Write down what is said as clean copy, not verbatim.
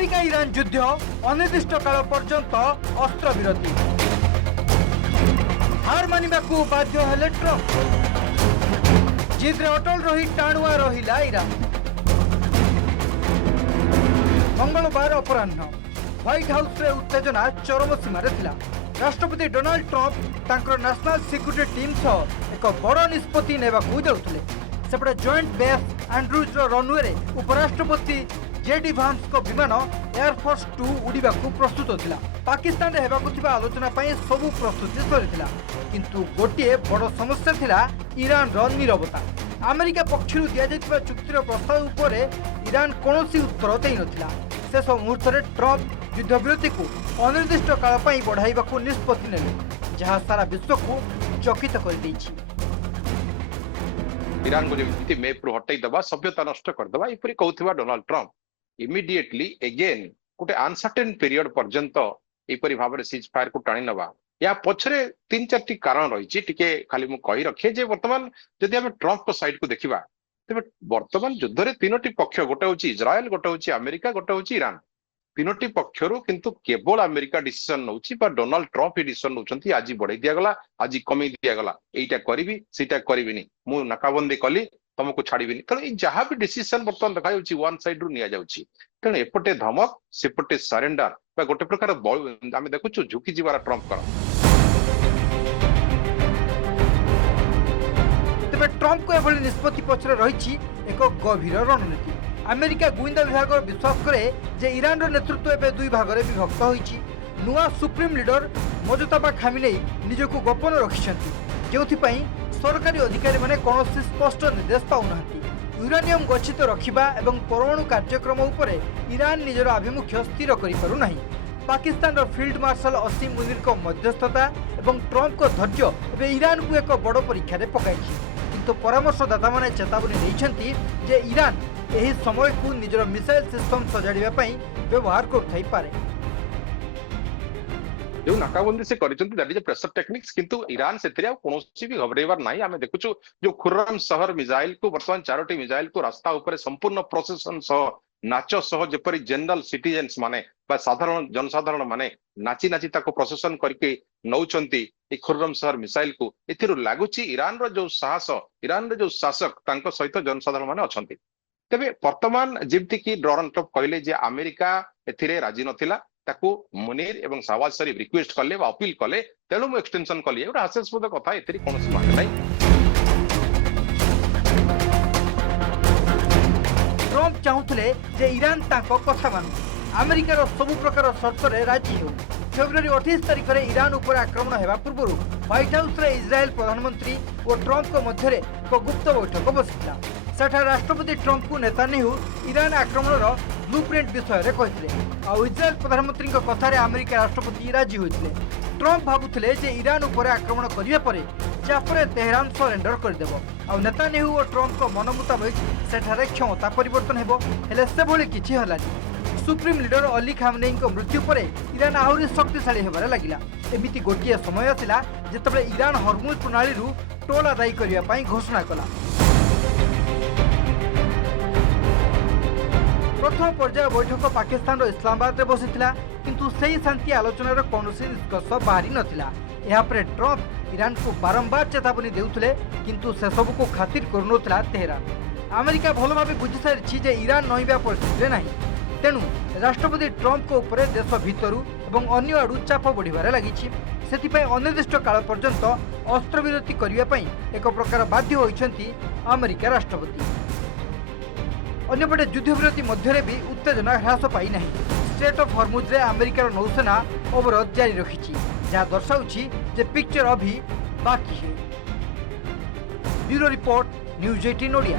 America Iran युद्ध अनिर्दिष्ट काल पर्यंत अस्त्र विरति हार मानिबाकू बाध्य हेले ट्रम्प जिद्रे अटल रही टाणुआ रहिला ईरान। मंगलवार अपराह्न व्हाइट हाउस रे उत्तेजना चरम सीमार थिला। राष्ट्रपति डोनाल्ड ट्रम्प तांकर नेशनल सिक्यूरिटी टीम सह एक बड़ निष्पत्ति नेबाकू जाउथिले। सेपटे जॉइंट बेस एंड्रूज रनवे रे उपराष्ट्रपति जेडी भांस को विमान एयरफोर्स 2 उड़ीबा प्रस्तुत थिला। पाकिस्तान रे हेबाकू थिबा आलोचना पई सबु प्रस्तुति सरिथिला, किंतु गोटिए बड़ समस्या थिला ईरान रो नीरवता। अमेरिका पक्षरु दिया जायतिबा चुक्तिर प्रस्ताव उपरे ईरान कोनोसी उत्तर देई नथिला। शेष मुहूर्त रे ट्रम्प युद्धविरति को अनिर्दिष्ट काल पई बढ़ाइबाकू निष्पत्ति नेले, जहां सारा विश्व को चकित कर दैछि। ईरान को जेमिति मैप रु हटाई दबा सभ्यता नष्ट कर दबा इपरि कहउथिबा डोनाल्ड ट्रम्प इमिडिएटली अगेन गोटे अनसर्टेन पीरियड पर्यंत इपरि भाबरे सीज फायर को टाणी नबा या पछरे 3-4टी कारण रहिछि। टिके खाली मु कहि रखे जे वर्तमान जदि हम ट्रम्प को साइड को देखिबा तबे वर्तमान युद्ध रे तीनोटी पक्ष गोटे होछि इजराइल, गोटे होछि अमेरिका, गोटे होछि ईरान। तीनोटी पक्षरु किंतु केवल अमेरिका डिसीजन नउछि बा डोनाल्ड ट्रम्प ही डिसीजन नउछंती आज बढ़ाई दिया गला, आज कमी दिया गला, एटा करिवि सेटा करिविनी, मु नाकाबंदी कली तुमको छाड़ीबिनी। तेणु जहाँ भी डिसीजन बर्तमान देखा वन साइड रु निया जाउछि। तेणु एपटे धमक सेपटे सरेंडर बा गोटे प्रकार आम देखु झुकी जीवार ट्रम्प कर। तेबे ट्रम्प को एभली निष्पत्ति पछरे रहिछि एक गभीर रणनीति। अमेरिका गुइंदा विभाग विश्वास करे जे ईरान रो नेतृत्व एबे दुई भाग रे विभक्त होइछि। नुआ सुप्रीम लीडर मोजतबा खामिनेई निजको गोपन रखिछंती, जेउथि पई सरकारी अधिकारी माने कोनोसी स्पष्ट निर्देश पाउनांती। यूरेनियम गच्छित रखिबा एवं परमाणु कार्यक्रम उपरे ईरान निजर आभिमुख्य स्थिर करि पारु नाही। पाकिस्तान रो फील्ड मार्शल असीम मुनीर को मध्यस्थता एवं ट्रम्प को धैर्य एबे ईरान को एक बड़ परीक्षा रे पकाइछि। किंतु परामर्शदाता माने चेतावनी दैछंती जे ईरान एही समय को निजर मिसाइल सिस्टम सजाड़िबा पई व्यवहार करथाई पारे। जो नाकाबंदी से करिसंती that is a pressure techniques, किंतु ईरान सेतरे आ कोनोसी भी घबरेबार नाही। आमे देखुछु जो खुर्रम शहर मिसाइल को वर्तमान 4टी मिसाइल को रास्ता ऊपर संपूर्ण प्रोसेसन सह नाच सह जेपरि जनरल सिटीजन्स माने बा साधारण जनसाधारण माने नाची नाची ताको प्रोसेसन करके नौचंती ए खुर्रम शहर मिसाइल को। एथिरु लागुची ईरान रो जो साहस, ईरान रो जो शासक तांको सहित जनसाधारण माने अछंती। तबे वर्तमान जेमति कि डोनाल्ड ट्रम्प कहले जे अमेरिका एथिरे राजी नथिला, ताकू मुनीर एवं शहबाज शरीफ रिक्वेस्ट कले बा अपील कले, तेणु मु एक्सटेंशन कली। एटा हास्यास्पद कथा, एथिरे कोनोसी माने नै। ट्रम्प चाहुथिले जे ईरान ताको कथा मानु, अमेरिका रो सब प्रकार शर्त रे राजी हो। फेब्रुआरी 28 तारिख रे ईरान उपर आक्रमण हेबा पूर्व व्हाइट हाउस रे इजराइल प्रधानमंत्री और ट्रम्प को मध्य एक गुप्त बैठक बसिଥିଲା। सेठा राष्ट्रपति ट्रम्प को नेतान्याहू ईरान आक्रमण ब्लूप्रिंट विषय रे कहिथिले आ इजराइल प्रधानमंत्री कथार अमेरिका राष्ट्रपति राजी होइथिले। ट्रम्प भाबुथिले जे ईरान उपर आक्रमण करिया परे चापरे तेहरान सरेंडर करदेबो आ नेतान्याहू और ट्रम्प को मन मुताबिक सेठारे क्षमता परिवर्तन हेबो। हेले से भली किछि हलानी। सुप्रीम लीडर अली खामनेई को मृत्यु परे ईरान आहुरी शक्तिशाली हेबारे लागिला। एमिति गोटिए समय आसिला जेतेबेले ईरान हर्मुज प्रणाली रु टोल आदाय करिया पई घोषणा कला। प्रथम पर्याय बैठक पाकिस्तान इस्लामाबाद रे बसिथिला, किंतु सही शांति आलोचनार कौनसी निष्कर्ष बाहरी नथिला। एहा परे ट्रम्प ईरान को बारंबार चेतावनी देउथिले, किंतु से सब को खातिर करनोथिला तेहरान। अमेरिका भल भाबे बुझी सारिछि जे ईरान नहिबा परिस्थिति रे नाही। तेणु राष्ट्रपति ट्रम्प को ऊपर देश भितरु एवं अन्य आड़ू चाप बढ़िबारे लागिछि। सेथिपई अनिर्दिष्ट काल पर्यंत अस्त्रविरति करिया पई एक प्रकार बाध्य होइछंती अमेरिका राष्ट्रपति। अन्यपटे युद्धविरति मध्य भी उत्तेजना ह्रास पाई नहीं। स्ट्रेट ऑफ हर्मुज रे अमेरिकार नौसेना अवरोध जारी रखिछि, जहाँ दर्शाउछि जे पिक्चर अभी बाकी है। Bureau report, news 18 Odia.